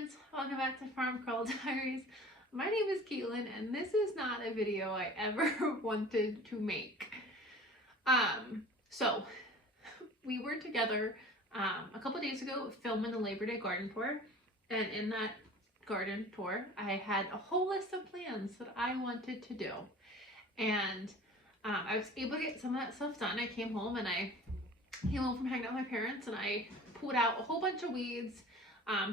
friends, welcome back to Farm Girl Diaries. My name is Keelan and this is not a video I ever wanted to make. So we were together a couple days ago filming the Labor Day garden tour, and in that garden tour I had a whole list of plans that I wanted to do, and I was able to get some of that stuff done. I came home from hanging out with my parents and I pulled out a whole bunch of weeds,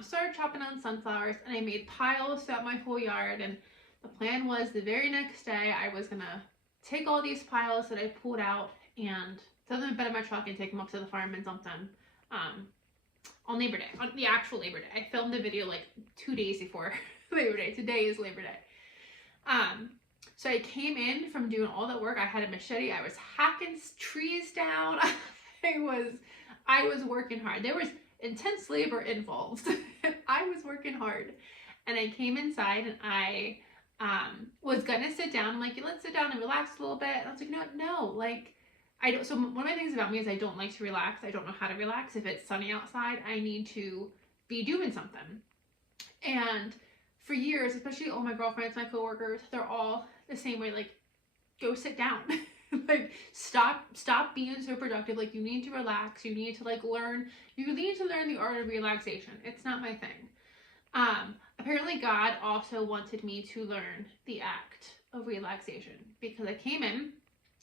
started chopping down sunflowers, and I made piles throughout my whole yard. And the plan was the very next day I was gonna take all these piles that I pulled out and throw them in bed in my truck and take them up to the farm and dump them on Labor Day, on the actual Labor Day. I filmed the video like 2 days before Labor Day. Today is Labor Day. So I came in from doing all that work. I had a machete. I was hacking trees down. I was working hard. There was intense labor involved. I was working hard. And I came inside and I was gonna sit down. I'm like, let's sit down and relax a little bit. And I was like, no, like, I don't. So one of my things about me is I don't like to relax. I don't know how to relax. If it's sunny outside, I need to be doing something. And for years, especially all my girlfriends, my coworkers, they're all the same way. Like, go sit down. Like, stop being so productive. Like, you need to relax. You need to learn the art of relaxation. It's not my thing. Apparently God also wanted me to learn the act of relaxation, because I came in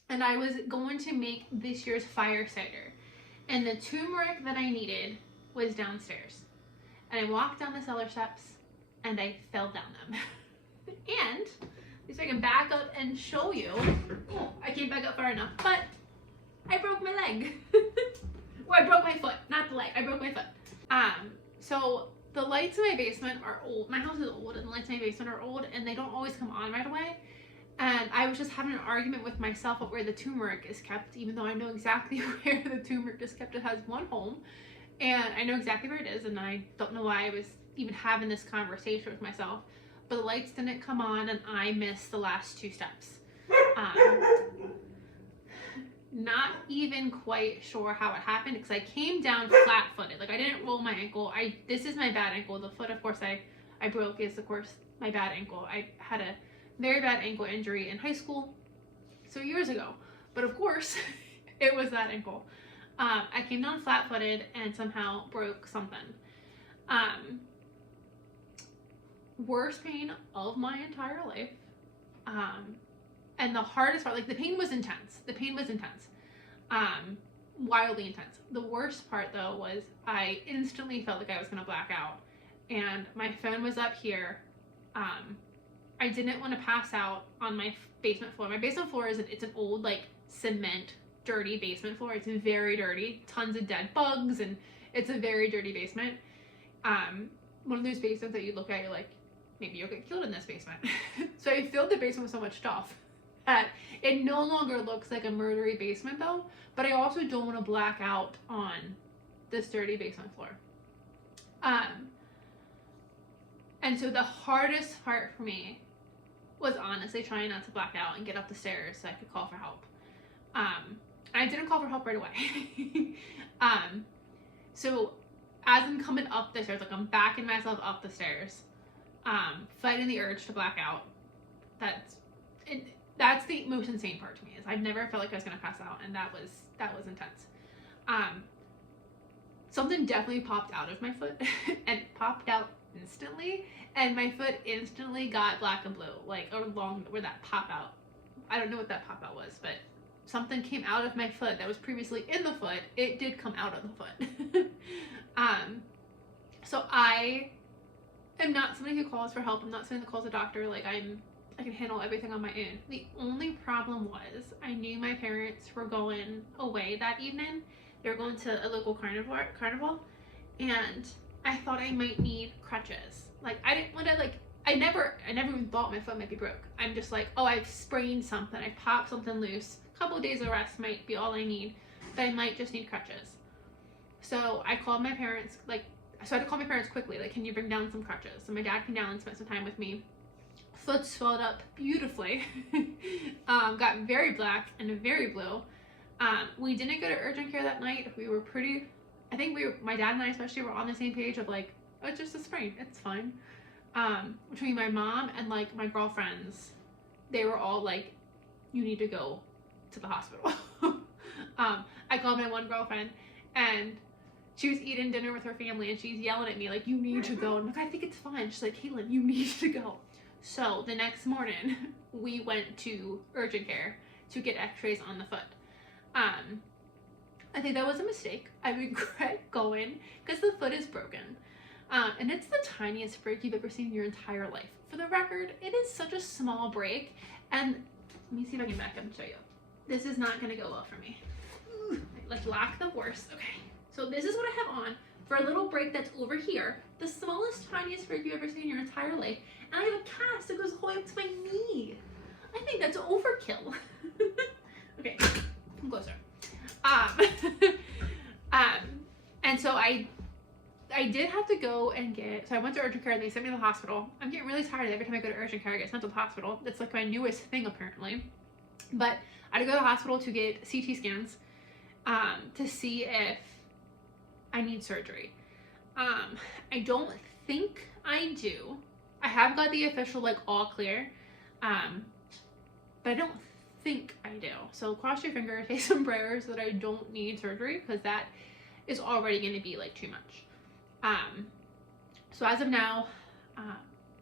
and I was going to make this year's fire cider, and the turmeric that I needed was downstairs, and I walked down the cellar steps and I fell down them. And if I can back up and show you, oh, I can't back up far enough, but I broke my leg. Well, I broke my foot, not the leg. I broke my foot. So the lights in my basement are old. My house is old and the lights in my basement are old, and they don't always come on right away. And I was just having an argument with myself about where the turmeric is kept, even though I know exactly where the turmeric is kept. It has one home and I know exactly where it is, and I don't know why I was even having this conversation with myself. But the lights didn't come on and I missed the last 2 steps. Not even quite sure how it happened, because I came down flat-footed. Like, I didn't roll my ankle. This is my bad ankle. The foot, of course, I broke is, of course, my bad ankle. I had a very bad ankle injury in high school, so years ago. But of course, it was that ankle. I came down flat-footed and somehow broke something. Worst pain of my entire life. And the hardest part, like, the pain was intense. Wildly intense. The worst part, though, was I instantly felt like I was gonna black out, and my phone was up here. I didn't want to pass out on my basement floor. My basement floor it's an old, like, cement, dirty basement floor. It's very dirty, tons of dead bugs, and it's a very dirty basement. One of those basements that you look at, you're like, maybe you'll get killed in this basement. So I filled the basement with so much stuff that it no longer looks like a murdery basement, though. But I also don't want to black out on this dirty basement floor. And so the hardest part for me was honestly trying not to black out and get up the stairs so I could call for help. I didn't call for help right away. So as I'm coming up the stairs, like, I'm backing myself up the stairs, fighting the urge to black out. That's the most insane part to me, is I've never felt like I was gonna pass out, and that was intense. Something definitely popped out of my foot and popped out instantly, and my foot instantly got black and blue, like, along where that pop out. I don't know what that pop out was, but something came out of my foot that was previously in the foot. It did come out of the foot. So I am not somebody who calls for help. I'm not somebody that calls a doctor. Like, I can handle everything on my own. The only problem was I knew my parents were going away that evening. They were going to a local carnival, and I thought I might need crutches. Like, I didn't want to, like, I never even thought my foot might be broke. I'm just like, oh, I've sprained something. I popped something loose. A couple of days of rest might be all I need, but I might just need crutches. So I called my parents, so I had to call my parents quickly, like, can you bring down some crutches? So my dad came down and spent some time with me. Foot swelled up beautifully. Got very black and very blue. We didn't go to urgent care that night. We were my dad and I especially were on the same page of, like, it's just a sprain. It's fine. Between my mom and like my girlfriends, they were all like, you need to go to the hospital. I called my one girlfriend and she was eating dinner with her family and she's yelling at me like, you need to go. And I'm like, I think it's fine. She's like, Caitlin, you need to go. So the next morning we went to urgent care to get x-rays on the foot. I think that was a mistake. I regret going because the foot is broken. And it's the tiniest break you've ever seen in your entire life. For the record, it is such a small break. And let me see if I can back up and show you. This is not gonna go well for me. Like lock the horse. Okay. So this is what I have on for a little break that's over here. The smallest, tiniest break you've ever seen in your entire life. And I have a cast that goes all the way up to my knee. I think that's overkill. Okay, come closer. And so I did have to go and so I went to urgent care and they sent me to the hospital. I'm getting really tired every time I go to urgent care, I get sent to the hospital. It's like my newest thing apparently. But I had to go to the hospital to get CT scans to see if I need surgery. I don't think I do. I have got the official like all clear, but I don't think I do. So cross your fingers, say some prayers that I don't need surgery because that is already going to be like too much. So as of now,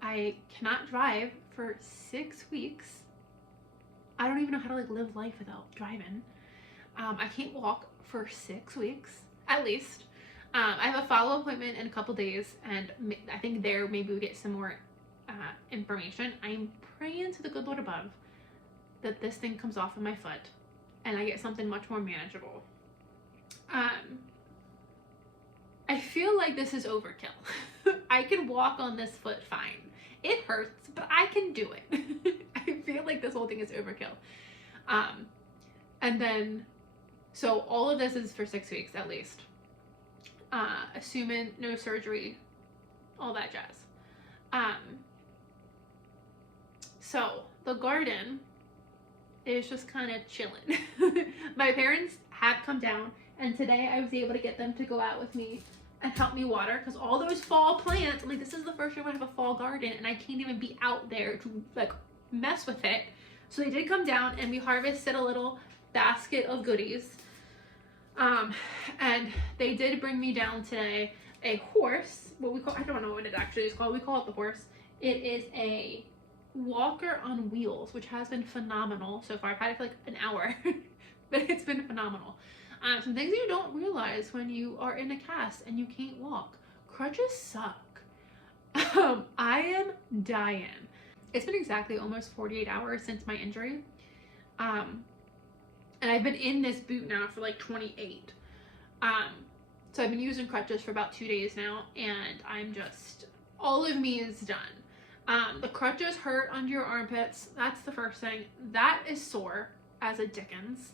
I cannot drive for 6 weeks. I don't even know how to like live life without driving. I can't walk for 6 weeks at least. I have a follow appointment in a couple days, and I think there maybe we get some more information. I'm praying to the good Lord above that this thing comes off of my foot and I get something much more manageable. I feel like this is overkill. I can walk on this foot fine. It hurts, but I can do it. I feel like this whole thing is overkill. And then, so all of this is for 6 weeks at least. Assuming no surgery, all that jazz. So the garden is just kind of chilling. My parents have come down, and today I was able to get them to go out with me and help me water because all those fall plants, I'm like, this is the first year I have a fall garden and I can't even be out there to like mess with it. So they did come down and we harvested a little basket of goodies. And they did bring me down today a horse, what we call, I don't know what it actually is called. We call it the horse. It is a walker on wheels, which has been phenomenal so far. I've had it for like an hour, but it's been phenomenal. Some things you don't realize when you are in a cast and you can't walk. Crutches suck. I am dying. It's been exactly almost 48 hours since my injury. And I've been in this boot now for like 28. So I've been using crutches for about 2 days now, and I'm just, all of me is done. The crutches hurt under your armpits. That's the first thing. That is sore as a dickens.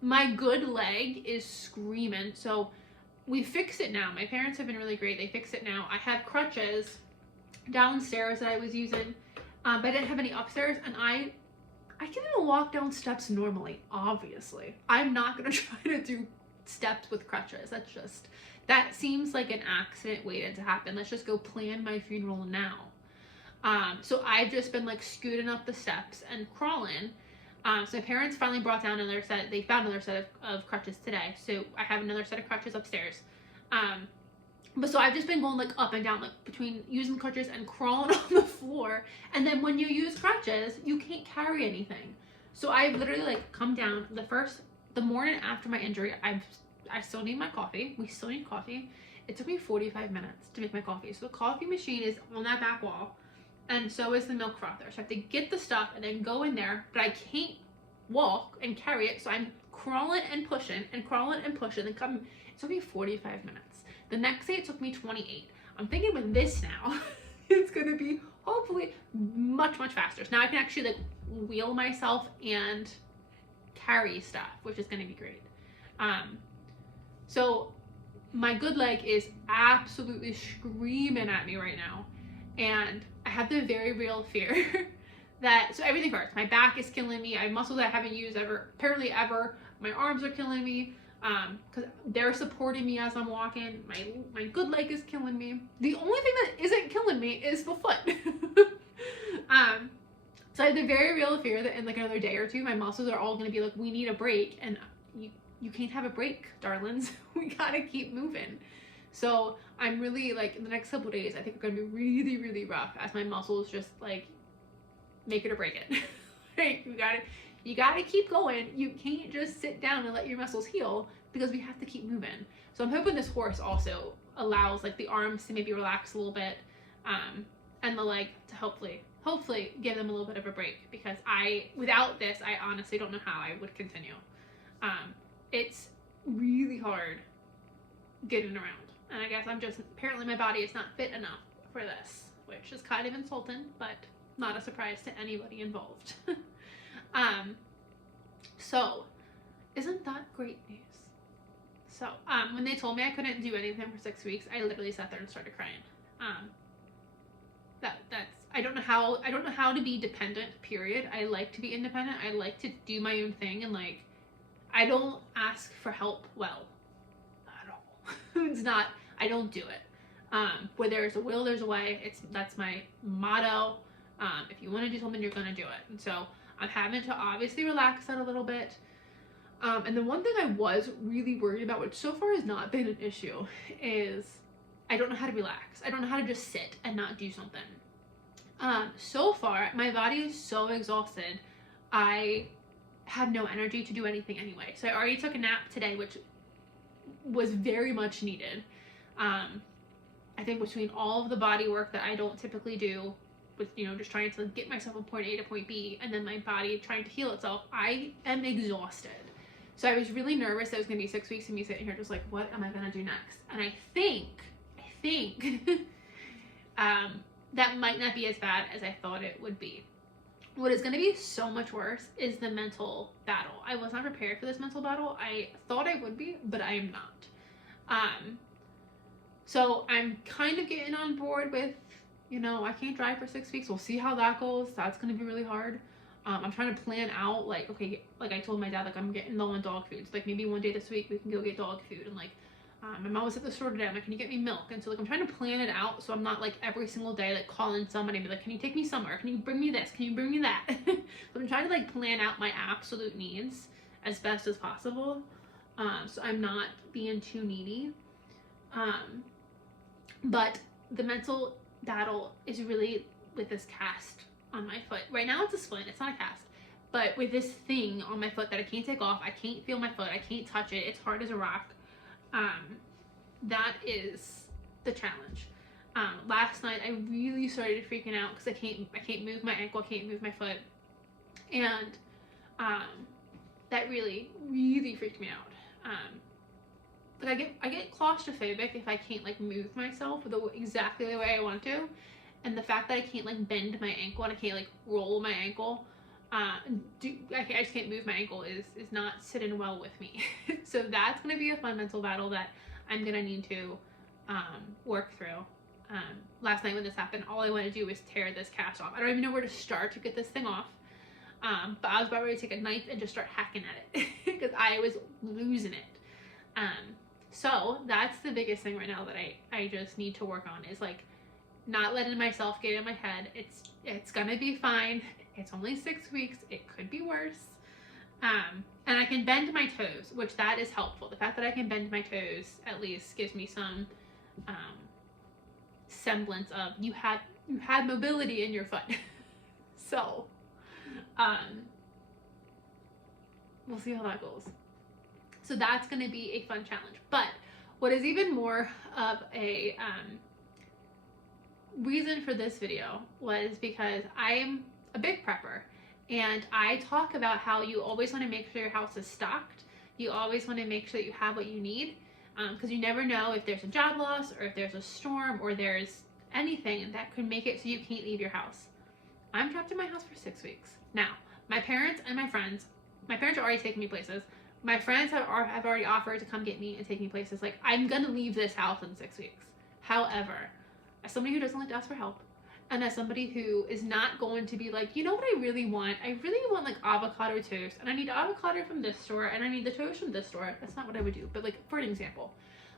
My good leg is screaming. So we fix it now. My parents have been really great. They fix it now. I have crutches downstairs that I was using, but I didn't have any upstairs, and I can even walk down steps normally, obviously. I'm not going to try to do steps with crutches. That seems like an accident waiting to happen. Let's just go plan my funeral now. So I've just been like scooting up the steps and crawling. So my parents finally brought down another set. They found another set of crutches today. So I have another set of crutches upstairs. But so I've just been going like up and down, like between using crutches and crawling on the floor. And then when you use crutches, you can't carry anything. So I've literally like come down the morning after my injury. I still need my coffee. We still need coffee. It took me 45 minutes to make my coffee. So the coffee machine is on that back wall, and so is the milk frother. So I have to get the stuff and then go in there, but I can't walk and carry it. So I'm crawling and pushing and crawling and pushing and coming. It took me 45 minutes. The next day it took me 28. I'm thinking with this now, it's going to be hopefully much, much faster. So now I can actually like wheel myself and carry stuff, which is going to be great. So my good leg is absolutely screaming at me right now. And I have the very real fear that, so everything hurts. My back is killing me. I have muscles I haven't used ever. My arms are killing me. because they're supporting me as I'm walking. My good leg is killing me. The only thing that isn't killing me is the foot. So I have the very real fear that in like another day or two, my muscles are all gonna be like, we need a break, and you can't have a break, darlings. We gotta keep moving. So I'm really like, in the next couple days, I think are gonna be really, really rough as my muscles just like make it or break it. Like you gotta keep going. You can't just sit down and let your muscles heal, because we have to keep moving. So I'm hoping this horse also allows like the arms to maybe relax a little bit, and the leg to hopefully give them a little bit of a break, because without this, I honestly don't know how I would continue. It's really hard getting around, and I guess apparently my body is not fit enough for this, which is kind of insulting, but not a surprise to anybody involved. So isn't that great news? So when they told me I couldn't do anything for 6 weeks, I literally sat there and started crying. I don't know how to be dependent, period. I like to be independent. I like to do my own thing, and like I don't ask for help well at all. It's not, I don't do it. Where there's a will, there's a way. That's my motto. If you want to do something, you're gonna do it. And so I'm having to obviously relax that a little bit. And the one thing I was really worried about, which so far has not been an issue, is I don't know how to relax. I don't know how to just sit and not do something. So far, my body is so exhausted, I have no energy to do anything anyway. So I already took a nap today, which was very much needed. I think between all of the body work that I don't typically do, with, you know, just trying to get myself from point A to point B, and then my body trying to heal itself, I am exhausted. So I was really nervous that it was going to be 6 weeks of me sitting here just like, what am I going to do next? And I think that might not be as bad as I thought it would be. What is going to be so much worse is the mental battle. I was not prepared for this mental battle. I thought I would be, but I am not. So I'm kind of getting on board with, you know, I can't drive for 6 weeks. We'll see how that goes. That's going to be really hard. I'm trying to plan out, like, okay, like I told my dad, like, I'm getting low on dog food. So, like, maybe one day this week we can go get dog food. And, like, my mom was at the store today. I'm like, can you get me milk? And so, like, I'm trying to plan it out so I'm not, like, every single day, like, calling somebody and be like, can you take me somewhere? Can you bring me this? Can you bring me that? So I'm trying to, like, plan out my absolute needs as best as possible. So I'm not being too needy. But the mental battle is really with this cast on my foot. Right now it's a splint, it's not a cast. But with this thing on my foot that I can't take off, I can't feel my foot, I can't touch it, it's hard as a rock. That is the challenge. Last night I really started freaking out because I can't move my ankle, I can't move my foot. And that really, really freaked me out. But I get claustrophobic if I can't like move myself exactly the way I want to. And the fact that I can't like bend my ankle and I can't like roll my ankle, I just can't move my ankle is not sitting well with me. So that's gonna be a fun mental battle that I'm gonna need to work through. Last night when this happened, all I want to do is tear this cast off. I don't even know where to start to get this thing off. But I was about ready to take a knife and just start hacking at it because I was losing it. So that's the biggest thing right now that I just need to work on, is like not letting myself get in my head. It's gonna be fine. It's only 6 weeks. It could be worse. And I can bend my toes, which that is helpful. The fact that I can bend my toes at least gives me some semblance of you had mobility in your foot. So we'll see how that goes. So that's going to be a fun challenge. But what is even more of a reason for this video was because I'm a big prepper, and I talk about how you always want to make sure your house is stocked. You always want to make sure that you have what you need, because you never know if there's a job loss or if there's a storm or there's anything that could make it so you can't leave your house. I'm trapped in my house for 6 weeks. Now, my parents and my parents are already taking me places. My friends have already offered to come get me and take me places. Like, I'm gonna leave this house in 6 weeks. However, as somebody who doesn't like to ask for help, and as somebody who is not going to be like, you know what I really want? I really want like avocado toast, and I need avocado from this store, and I need the toast from this store. That's not what I would do, but like for an example,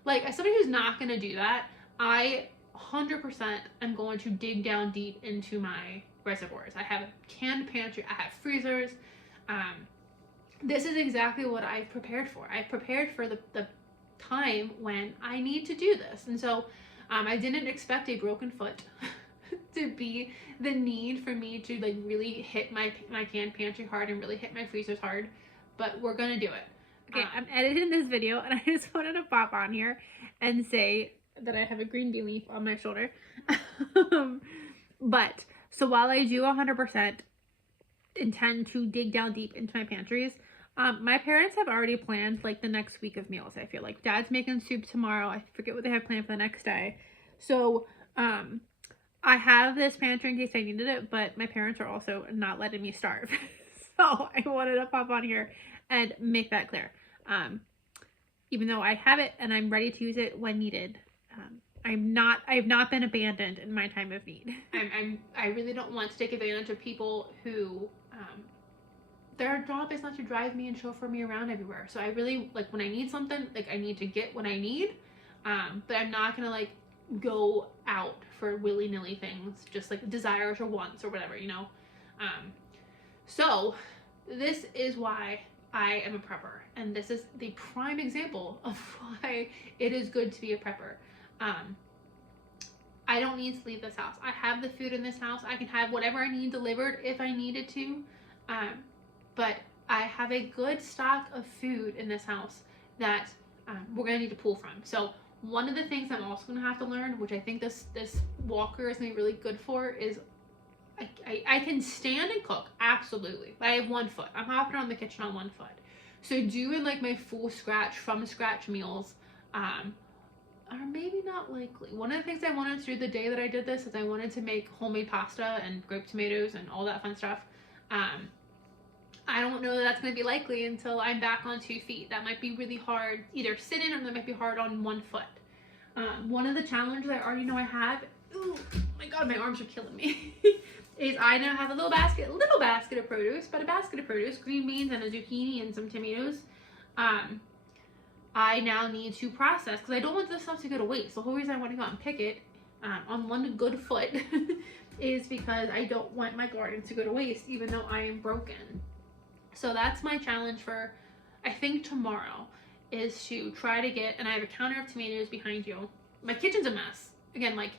like as somebody who's not going to do that, I 100% am going to dig down deep into my reservoirs. I have a canned pantry, I have freezers. This is exactly what I've prepared for. I've prepared for the time when I need to do this. And so I didn't expect a broken foot to be the need for me to like really hit my canned pantry hard and really hit my freezers hard, but we're gonna do it. Okay, I'm editing this video and I just wanted to pop on here and say that I have a green bee leaf on my shoulder. But so while I do 100% intend to dig down deep into my pantries, my parents have already planned like the next week of meals. I feel like Dad's making soup tomorrow. I forget what they have planned for the next day. So I have this pantry in case I needed it, but my parents are also not letting me starve. So I wanted to pop on here and make that clear. Even though I have it and I'm ready to use it when needed, I have not been abandoned in my time of need. I really don't want to take advantage of people who, their job is not to drive me and chauffeur me around everywhere. So I really, like, when I need something, like, I need to get what I need, but I'm not gonna, like, go out for willy-nilly things, just, like, desires or wants or whatever, you know? So this is why I am a prepper, and this is the prime example of why it is good to be a prepper. I don't need to leave this house. I have the food in this house. I can have whatever I need delivered if I needed to. But I have a good stock of food in this house that we're going to need to pull from. So one of the things I'm also going to have to learn, which I think this walker is going to be really good for, is I can stand and cook, absolutely. But I have one foot. I'm hopping around the kitchen on one foot. So doing like my full scratch, from scratch meals are maybe not likely. One of the things I wanted to do the day that I did this is I wanted to make homemade pasta and grape tomatoes and all that fun stuff. I don't know that that's going to be likely until I'm back on 2 feet. That might be really hard, either sitting, or that might be hard on 1 foot. One of the challenges I already know I have, oh my god, my arms are killing me, is I now have a little basket of produce, but a basket of produce, green beans and a zucchini and some tomatoes. I now need to process, because I don't want this stuff to go to waste. The whole reason I want to go out and pick it on one good foot is because I don't want my garden to go to waste, even though I am broken. So that's my challenge for, I think, tomorrow, is to try to get, and I have a counter of tomatoes behind you. My kitchen's a mess. Again, like,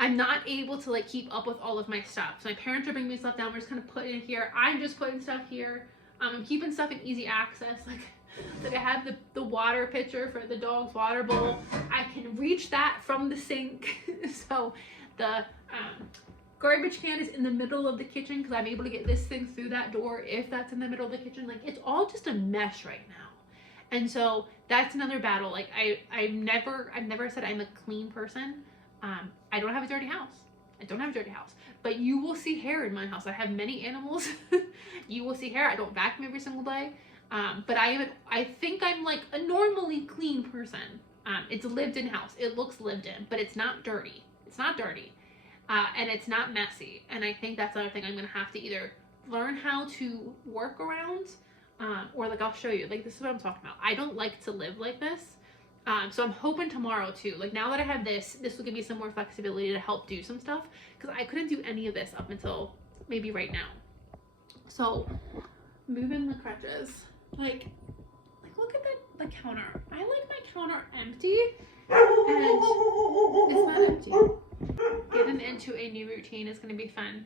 I'm not able to, like, keep up with all of my stuff. So my parents are bringing me stuff down. We're just kind of putting it here. I'm just putting stuff here. I'm keeping stuff in easy access. Like I have the water pitcher for the dog's water bowl. I can reach that from the sink. So the garbage can is in the middle of the kitchen because I'm able to get this thing through that door if that's in the middle of the kitchen. Like, it's all just a mess right now. And so that's another battle. Like, I've never said I'm a clean person. I don't have a dirty house. I don't have a dirty house. But you will see hair in my house. I have many animals. You will see hair. I don't vacuum every single day. But I think I'm like a normally clean person. It's a lived in house. It looks lived in, but it's not dirty. It's not dirty. And it's not messy. And I think that's another thing I'm going to have to either learn how to work around, or like I'll show you. Like, this is what I'm talking about. I don't like to live like this. So I'm hoping tomorrow too, like now that I have this will give me some more flexibility to help do some stuff, because I couldn't do any of this up until maybe right now. So moving the crutches, like look at the counter. I like my counter empty, and it's not empty. Getting into a new routine is going to be fun.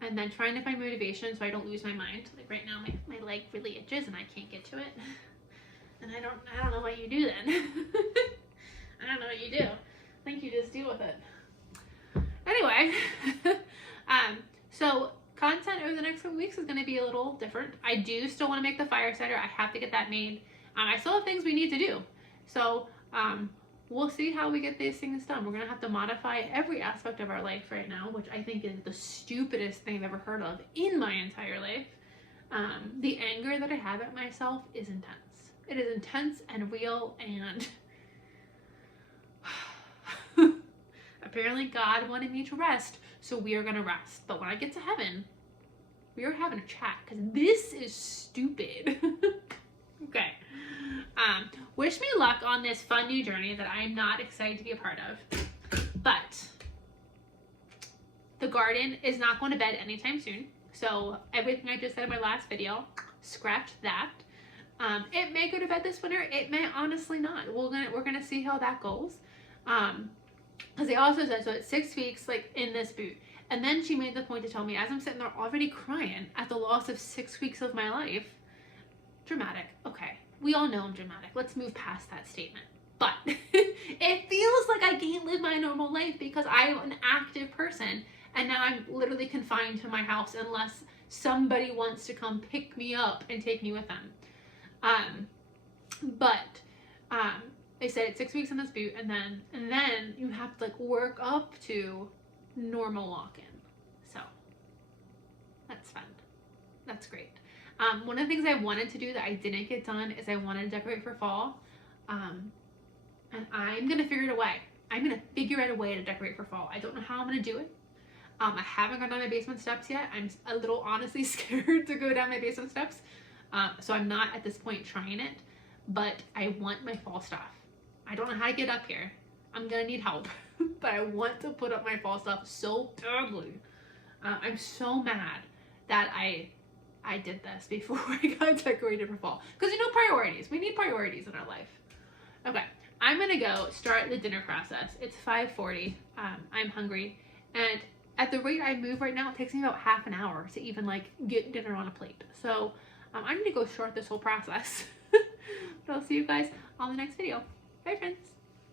And then trying to find motivation so I don't lose my mind. Like right now my leg really itches and I can't get to it. And I don't know what you do then. I don't know what you do. I think you just deal with it. Anyway, so content over the next couple weeks is going to be a little different. I do still want to make the fire starter. I have to get that made. I still have things we need to do. So we'll see how we get these things done. We're going to have to modify every aspect of our life right now, which I think is the stupidest thing I've ever heard of in my entire life. The anger that I have at myself is intense. It is intense and real, and apparently God wanted me to rest, so we are going to rest. But when I get to heaven, we are having a chat because this is stupid. Okay. Wish me luck on this fun new journey that I'm not excited to be a part of. But the garden is not going to bed anytime soon. So everything I just said in my last video, scratch that. It may go to bed this winter. It may honestly not. We're gonna see how that goes. Because they also said, so it's 6 weeks like in this boot. And then she made the point to tell me, as I'm sitting there already crying at the loss of 6 weeks of my life, dramatic. Okay, we all know I'm dramatic. Let's move past that statement. But it feels like I can't live my normal life because I'm an active person. And now I'm literally confined to my house unless somebody wants to come pick me up and take me with them. They said it's 6 weeks in this boot, and then you have to like work up to normal walk-in. So that's fun. That's great. One of the things I wanted to do that I didn't get done is I wanted to decorate for fall. And I'm gonna figure it a way. I'm gonna figure out a way to decorate for fall. I don't know how I'm gonna do it. I haven't gone down my basement steps yet. I'm a little honestly scared to go down my basement steps. So I'm not at this point trying it, but I want my fall stuff. I don't know how to get up here. I'm gonna need help, but I want to put up my fall stuff so badly. I'm so mad that I did this before I got decorated for fall. Because you know, priorities. We need priorities in our life. Okay, I'm gonna go start the dinner process. It's 5:40. I'm hungry, and at the rate I move right now, it takes me about half an hour to even like get dinner on a plate. So I need to go start this whole process. But I'll see you guys on the next video. Bye, friends.